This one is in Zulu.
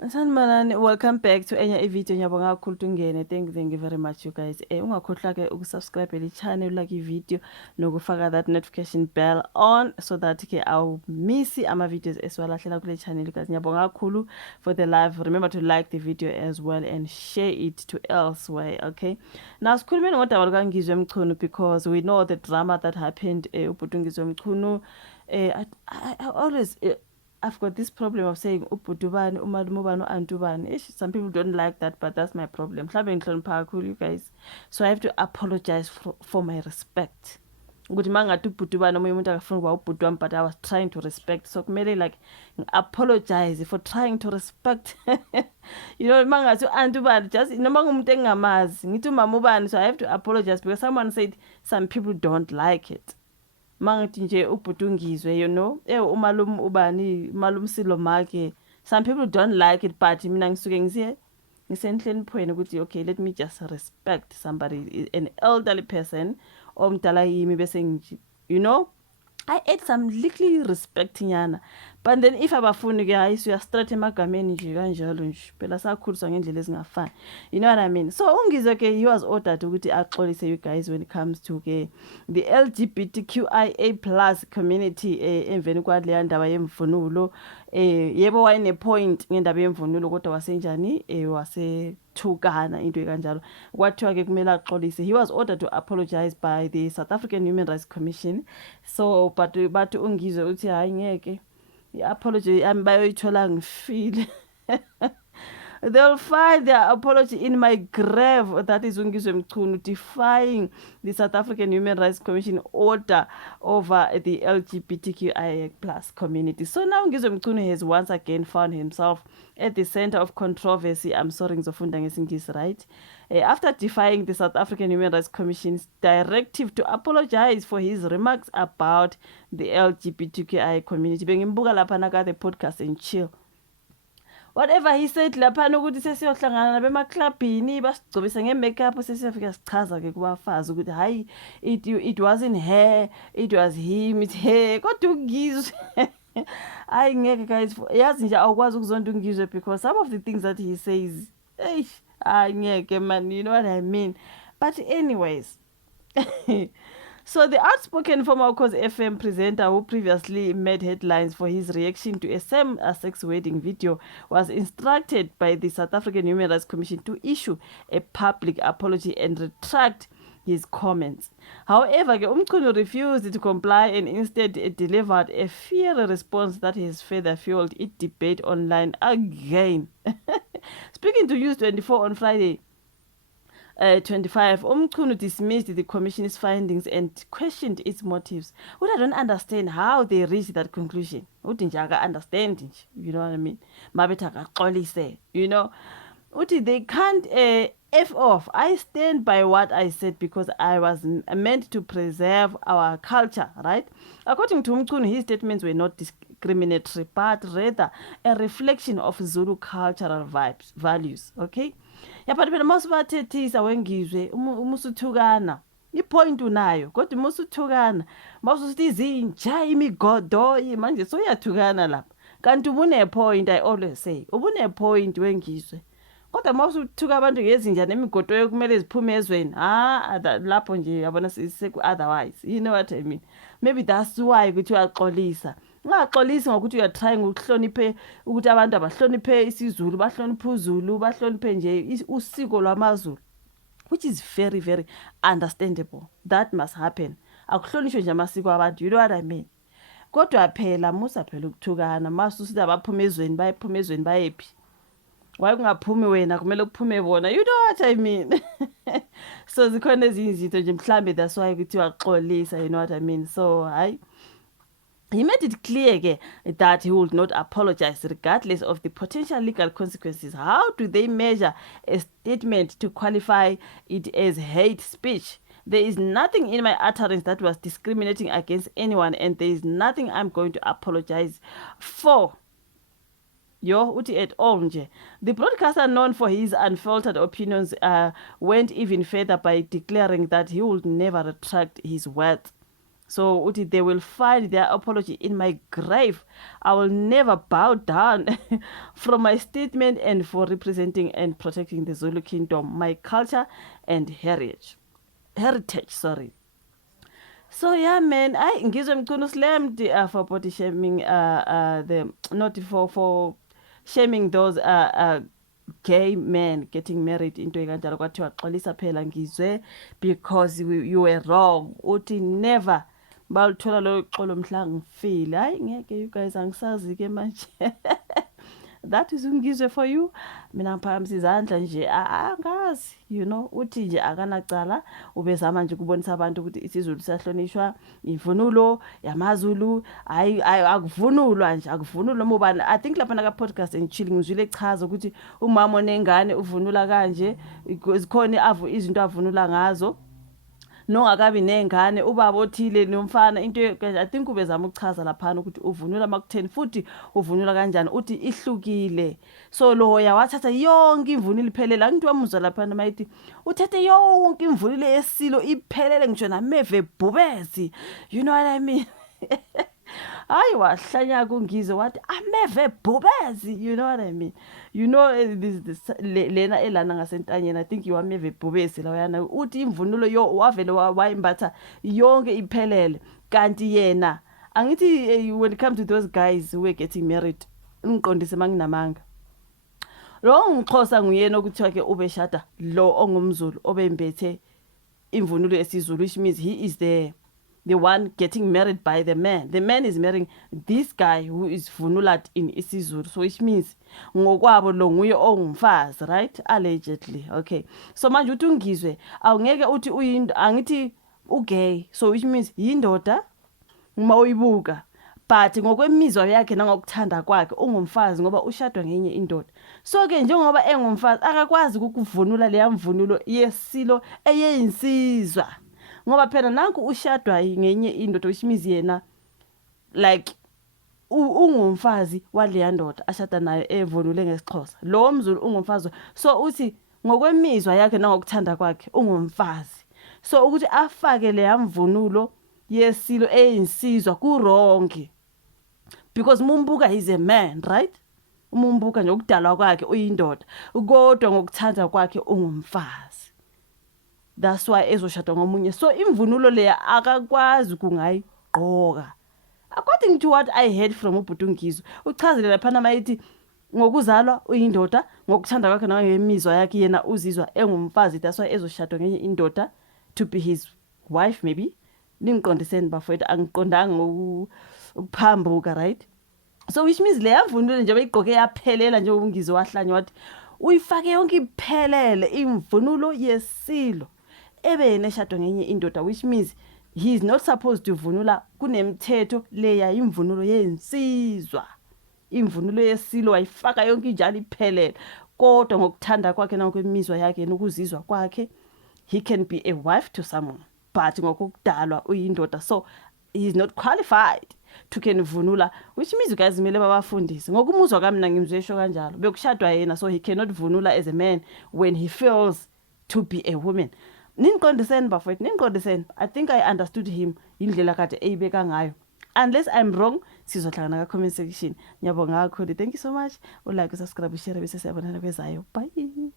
Sanibonani, welcome back to enye ivideo. Ngiyabonga kakhulu ungene. Thank you very much you guys. Ungakhohlwa ke ukusubscribe le channel, like i-video nokufaka that notification bell on so that ke miss ama videos esiwalahlela kule channel guys. Ngiyabonga kakhulu for the live. Remember to like the video as well and share it to elsewhere, okay? Now sikhulumeni ngodaba lukaNgizwe Mchunu because we know the drama that happened ubhuti uNgizwe Mchunu. I always I've got this problem of saying ubudubani, umalumubani, antubani. Some people don't like that, but that's my problem. Mhlawumbe ngihlonipha kakhulu you guys. So I have to apologize for my respect. Ukuthi mangathi ubudubani omunye umuntu akafuna ukuba ubhuti wami, but I was trying to respect. So kumele like apologize for trying to respect. You know, mangathi antubani just noma ngumuntu engingamazi, ngithi umama ubani, so I have to apologize because someone said some people don't like it. Mangithi nje ubhuti uNgizwe, you know, umalume ubani, umalume Silo Make, some people don't like it, but mina ngisuke ngisenhloniphweni ukuthi okay, let me just respect somebody, an elderly person omdala yimi, bese you know, I ate some little respect nyana. But then if abafuni ke hayi siya straight emagameni nje kanjalo nje. Phela sakhuliswa ngendlela ezingafani. You know what I mean? So ungizwe ke he was ordered ukuthi axolise you guys when it comes to ke the LGBTQIA+ community emveni kwaleya ndaba yemvunulo. Yebo wayene point ngendaba yemvunulo kodwa wasenjani wasethukana into ekanjalo. Kwathiwa ke kumele axolise. He was ordered to apologize by the South African Human Rights Commission. So but ungizwe uthi hayi ngeke i-apology yami bayoyithola ngifile. They'll find their apology in my grave. That is Ungizwe Mchunu defying the South African Human Rights Commission order over the LGBTQIA+ community. So now Ungizwe Mchunu has once again found himself at the center of controversy. I'm sorry, ngizofunda ngesingisi, right? After defying the South African Human Rights Commission's directive to apologize for his remarks about the LGBTQI community. Bengimbuka lapha naka the podcast and chill. Whatever he said laphana ukuthi sesiyohlangana nabemaclubini basigcobisa ngemakeup sesiyafika sichaza ke kubafazi ukuthi hayi it wasn't her, it was him, it's her. Kodwa ungizwe hayi ngeke guys, yazi nje awukwazi ukuzonda ungizwe because some of the things that he says hayi ngeke man, you know what I mean. But anyways, so the outspoken former Cause FM presenter who previously made headlines for his reaction to a same-sex wedding video was instructed by the South African Human Rights Commission to issue a public apology and retract his comments. However, Mchunu refused to comply and instead delivered a fiery response that has further fueled its debate online again. Speaking to News 24 on Friday, 25, Mchunu dismissed the commission's findings and questioned its motives. What I don't understand how they reached that conclusion. Understand, you know what I mean? You know, they can't F off. I stand by what I said because I was meant to preserve our culture, right? According to Mchunu, his statements were not discriminatory, but rather a reflection of Zulu cultural values, okay? But phela masubathethisa wengizwe umusuthukana ipoint unayo kodwa umusuthukana masusithi izinja imigodo manje soyathukana lapha kanti ubune point. I always say ubune point wengizwe kodwa masuthuka abantu ngezinja nemigodo yokumele ziphume ezweni lapho nje yabona siseku otherwise, you know what I mean. Maybe that's why ukuthi uyaxolisa. Ungaxolisi ngokuthi uyatry ukuhloniphe ukuthi abantu abahloniphe isiZulu, bahloniphe uZulu, bahloniphe nje usiko lwamaZulu, which is very very understandable. That must happen. Akuhlonishwe nje amasiko abantu, you know what I mean. Kodwa phela musa phela ukuthukana masusithi abaphuma ezweni bayiphuma ezweni bayephi. Why kungaphumi wena kumele kuphume bona, you know what I mean. So zikhona ezinye izinto nje mhlambe that's why ukuthi uyaxolisa, you know what I mean. So he made it clear that he would not apologize regardless of the potential legal consequences. How do they measure a statement to qualify it as hate speech? There is nothing in my utterance that was discriminating against anyone, and there is nothing I'm going to apologize for. Uti at all nje. The broadcaster, known for his unfiltered opinions, went even further by declaring that he would never retract his words. So uthi they will find their apology in my grave. I will never bow down from my statement and for representing and protecting the Zulu kingdom, my culture and heritage, sorry. So yeah, man, I ngizwe mkhulu slammed for body shaming, the not for shaming those gay men getting married into ekanjalo kwathiwa xolisa phela ngizwe because you were wrong. Uthi never baluthola lo xolo mhla ngifile. Hayi ngeke you guys angisazi ke manje. That is ungizwe for you. Mina ngiphakamisa izandla nje angazi, you know, uthi nje akanacala ubezama nje ukubonisa abantu ukuthi isiZulu siyahlonishwa, imvunulo yamaZulu akuvunulwa nje, akuvunulwa noma ubani. I think lapha naka podcast engchilling ngizwile echaza ukuthi umama onengane uvunula kanje, zikhona izinto avunula ngazo. Nongakabi nengane ubaba othile nomfana into I think ubezama ukuchaza lapha ukuthi uvunula makutheni futhi uvunula kanjani, uthi ihlukile. So loya wathatha yonke imvunulo iphelele. Angithiwa umuzwa lapha mayithi uthethe yonke imvunulo yesilo iphelele ngisho nameve ebhubezi, you know what I mean. Hayi wahlanya kungizo wathi ameve bhubezi, you know what I mean. You know this lena elana ngasentanyeni, I think iwameve bhubezi lawayana uthi imvunulo wavele wayimbatha yonke iphelele. Kanti yena angithi when it comes to those guys who are getting married ngiqondise manginamanga, lo ngixhosa nguyena okuthiwa ke ubeshada lo ongumZulu obembethe imvunulo yesiZulu, which means he is the one getting married by the man. The man is marrying this guy who is vunulat in isiZulu. So which means ngokwabo lo nguye ongumfazi, right? Allegedly. Okay. So manje uthi ungizwe awungeke uthi angithi ugay. So which means yindoda uma uyibuka. But ngokwemizwa yakhe nangokuthanda kwakhe ungumfazi ngoba ushadwa ngenye indoda. So ke njengoba engumfazi akakwazi ukuvunula leya mvunulo yesilo eyeyinsizwa. Ngoba phela nanku ushadwa ngenye indoda, which means yena like ungumfazi waleya ndoda ashada nayo evunule ngesixhosa. Lo mZulu ungumfazi. So uthi ngokwemizwa yakhe nangokuthanda kwakhe ungumfazi. So ukuthi afake leya mvunulo yesilo eyinsizwa ku wrong. Because mumbuka is a man, right? Umumbuka nje ukudalwa kwakhe uyindoda, kodwa ngokuthanda kwakhe ungumfazi. That's why ezoshada ngomunye. So imvunulo leya akakwazi kungayigqoka. According to what I heard from uBhutungizwe, uchazile lapha mayithi ngokuzalwa uyindoda, ngokuthanda kwakhe nangemizwa yakhe yena uzizwa engumfazi. That's why ezoshada ngenye indoda to be his wife maybe. Ningiqondiseni bafowethu, angiqondanga ukuphambuka, right? So which means leya mvunulo nje bayigqoke yaphelela nje ubungizwe wahlanya wathi uyifake yonke iphelele imvunulo yesilo ebe neshado ngenye indoda, which means he is not supposed to vunula kunemthetho leya imvunulo yensizwa. Imvunulo yesilo wayifaka yonke njalo iphelele, kodwa ngokuthanda kwakhe nangokwemizwa yakhe nokuzizwa kwakhe he can be a wife to someone, but ngokudalwa uyindoda, so he is not qualified to can vunula, which means you guys kumele babafundise. Ngokumuzwa kami mina ngimzwesho kanjalo bekushadwa yena, so he cannot vunula as a man when he feels to be a woman. Ningiqondiseni bafowethu, ningiqondiseni. I think I understood him indlela kade eyibeka ngayo. Unless I'm wrong, sizohlangana ka comment section. Ngiyabonga kakhulu. Thank you so much. Ulike, subscribe, share bese siyabonana kwezayo. Bye.